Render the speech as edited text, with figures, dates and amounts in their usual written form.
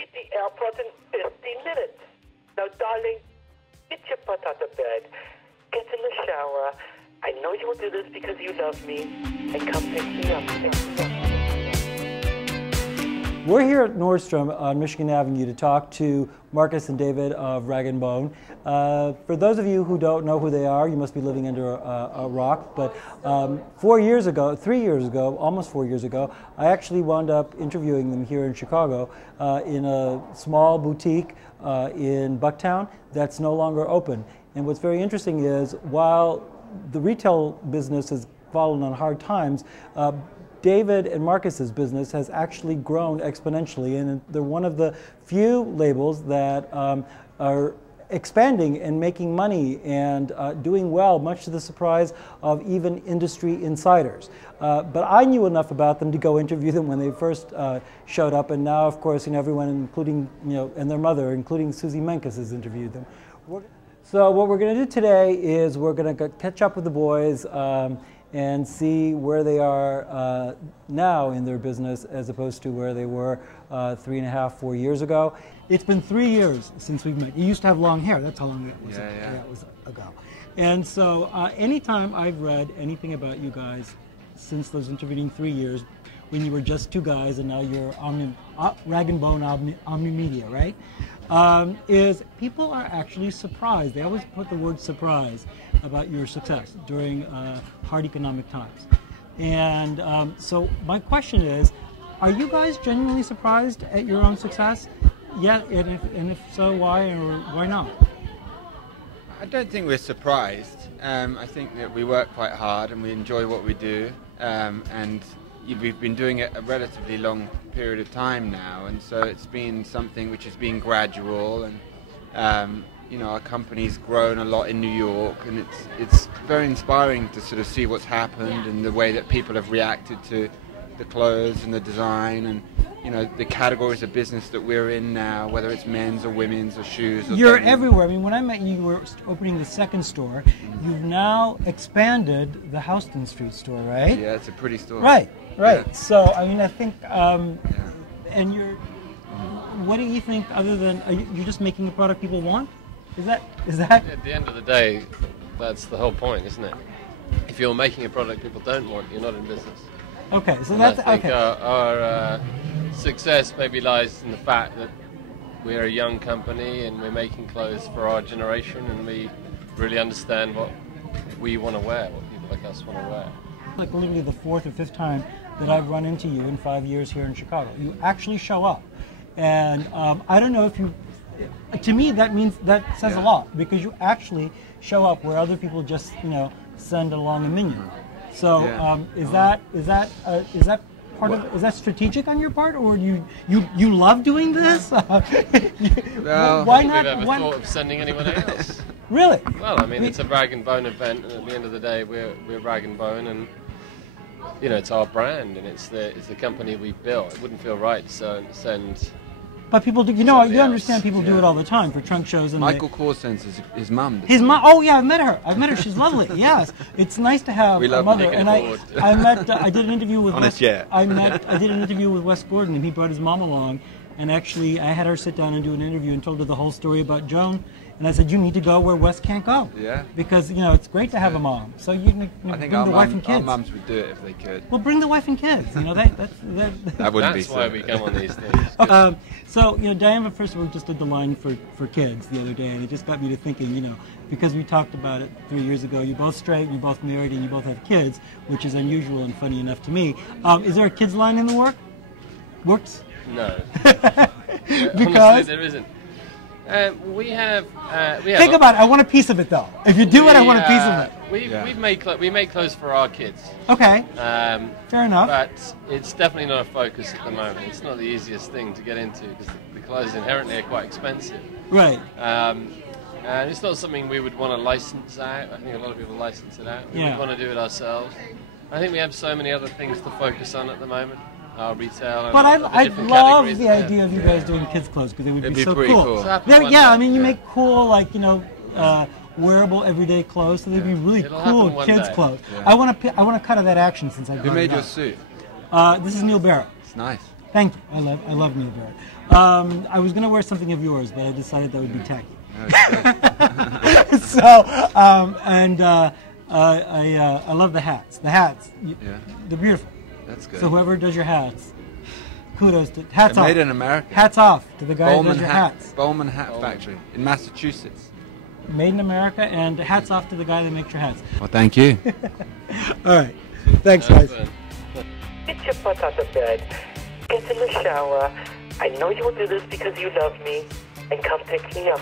be at the airport in 15 minutes. Now, darling, get your butt out of bed. Get in the shower. I know you will do this because you love me. And come pick me up. We're here at Nordstrom on Michigan Avenue to talk to Marcus and David of Rag & Bone. For those of you who don't know who they are, you must be living under a rock. But 3 years ago, almost 4 years ago, I actually wound up interviewing them here in Chicago in a small boutique in Bucktown that's no longer open. And what's very interesting is while the retail business has fallen on hard times, David and Marcus's business has actually grown exponentially, and they're one of the few labels that are expanding and making money and doing well, much to the surprise of even industry insiders. But I knew enough about them to go interview them when they first showed up, and now, of course, everyone, including and their mother, including Susie Menkes, has interviewed them. So what we're going to do today is we're going to catch up with the boys and see where they are now in their business as opposed to where they were 3.5, 4 years ago. It's been 3 years since we've met. You used to have long hair. That's how long it was, it was ago. And so anytime I've read anything about you guys since those intervening 3 years, when you were just two guys and now you're Rag & Bone Omni Media, right? Is people are actually surprised. They always put the word surprise about your success during hard economic times. And so my question is, are you guys genuinely surprised at your own success? Yeah, and if so, why or why not? I don't think we're surprised. I think that we work quite hard and we enjoy what we do, and we've been doing it a relatively long period of time now, and so it's been something which has been gradual, and our company's grown a lot in New York, and it's very inspiring to sort of see what's happened and the way that people have reacted to the clothes and the design and the categories of business that we're in now, whether it's men's or women's or shoes. Or You're everywhere. I mean, when I met you, you were opening the second store. You've now expanded the Houston Street store, right? Yeah, it's a pretty store. Right. Yeah. So, I mean, I think, and what do you think other than, you're just making a product people want? Is that? At the end of the day, that's the whole point, isn't it? If you're making a product people don't want, you're not in business. Okay, so and that's, I think okay. Our success maybe lies in the fact that we're a young company and we're making clothes for our generation, and we really understand what we want to wear, what people like us want to wear. Like literally the fourth or fifth time that I've run into you in 5 years here in Chicago. You actually show up. And I don't know if you, to me that says a lot, because you actually show up where other people just, send along a minion. So is that part of, is that strategic on your part, or you love doing this? Well, why not? not? We've ever thought of sending anyone else. Really? Well, I mean, it's a Rag & Bone event, and at the end of the day, we're Rag & Bone, and it's our brand, and it's the company we built. It wouldn't feel right to send. But people do, you understand people do it all the time for trunk shows. And Michael Kors sends his mum. His mom? Oh yeah, I've met her. She's lovely. Yes, it's nice to have a mother. And I did an interview with I did an interview with Wes Gordon, and he brought his mom along. And actually, I had her sit down and do an interview and told her the whole story about Joan. And I said, you need to go where Wes can't go. Yeah. Because, it's great to have a mom. So you bring the wife and kids. Our mums would do it if they could. Well, bring the wife and kids. That wouldn't be That's why we come on these things. So, Diana, first of all, just did the line for kids the other day, and it just got me to thinking, because we talked about it 3 years ago, you're both straight, you're both married, and you both have kids, which is unusual and funny enough to me. Is there a kids line in the works? No. Because? Honestly, there isn't. We have. Think about it. I want a piece of it, though. If you do it, I want a piece of it. We make clothes for our kids. Okay. Fair enough. But it's definitely not a focus at the moment. It's not the easiest thing to get into because the clothes inherently are quite expensive. Right. And it's not something we would want to license out. I think a lot of people license it out. We want to do it ourselves. I think we have so many other things to focus on at the moment. Our retail. But I love the idea of you guys doing kids' clothes, because it would be so cool. I mean, you make cool, wearable everyday clothes, so they'd be really cool kids' clothes. Yeah. I want to cut of that action since I've Who made your suit? This is Neil Barrett. It's nice. Thank you. I love Neville. I was going to wear something of yours, but I decided that would be tacky. No, So, I love the hats. The hats, they're beautiful. that's good. So whoever does your hats, kudos to hats They're off. made in America. Hats off to the guy Bowman who does your hat, hats. Bowman Hat Factory in Massachusetts. Made in America, and hats off to the guy that makes your hats. Well, thank you. All right. Thanks, guys. Get your butt out of bed. Get in the shower. I know you will do this because you love me. And come pick me up.